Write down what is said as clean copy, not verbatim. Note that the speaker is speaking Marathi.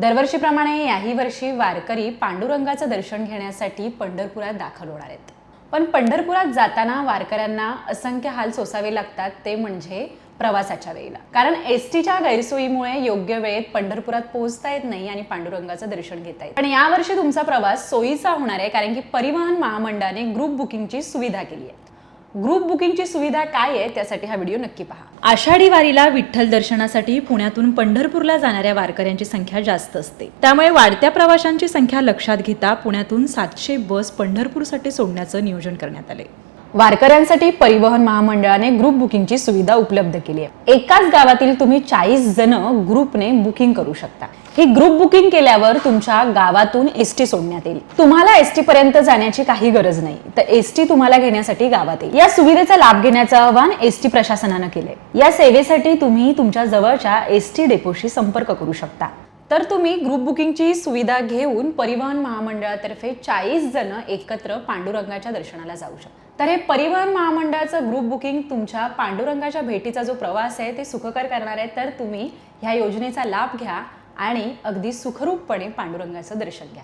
दरवर्षीप्रमाणे याही वर्षी वारकरी पांडुरंगाचं दर्शन घेण्यासाठी पंढरपुरात दाखल होणार आहेत. पण पंढरपुरात जाताना वारकऱ्यांना असंख्य हाल सोसावे लागतात, ते म्हणजे प्रवासाच्या वेळेला. कारण एसटीच्या गैरसोयीमुळे योग्य वेळेत पंढरपुरात पोहोचता येत नाही आणि पांडुरंगाचं दर्शन घेता येत. पण यावर्षी तुमचा प्रवास सोयीचा होणार आहे, कारण की परिवहन महामंडळाने ग्रुप बुकिंगची सुविधा केली आहे. ग्रुप बुकिंगची सुविधा काय आहे त्यासाठी हा व्हिडिओ नक्की पहा. आषाढी वारीला विठ्ठल दर्शनासाठी पुण्यातून पंढरपूरला जाणाऱ्या वारकऱ्यांची संख्या जास्त असते. त्यामुळे वाढत्या प्रवाशांची संख्या लक्षात घेता पुण्यातून 700 बस पंढरपूरसाठी सोडण्याचं नियोजन करण्यात आले. वारकऱ्यांसाठी परिवहन महामंडळाने ग्रुप बुकिंगची सुविधा उपलब्ध केली आहे. एकाच गावातील तुम्ही 40 जण ग्रुपने बुकिंग करू शकता. ही ग्रुप बुकिंग केल्यावर तुमच्या गावातून एसटी सोडण्यात येईल. तुम्हाला एसटी पर्यंत जाण्याची काही गरज नाही, तर एसटी तुम्हाला घेण्यासाठी गावात येईल. या सुविधेचा लाभ घेण्याचं आवाहन एसटी प्रशासनानं केलंय. या सेवेसाठी तुम्ही तुमच्या जवळच्या एसटी डेपोशी संपर्क करू शकता. तर तुम्ही ग्रुप बुकिंगची सुविधा घेऊन परिवहन महामंडळातर्फे 40 जण एकत्र पांडुरंगाच्या दर्शनाला जाऊ शकता. तर हे परिवहन महामंडळाचं ग्रुप बुकिंग तुमच्या पांडुरंगाच्या भेटीचा जो प्रवास आहे ते सुखकर करणार आहे. तर तुम्ही ह्या योजनेचा लाभ घ्या आणि अगदी सुखरूपपणे पांडुरंगाचं दर्शन घ्या.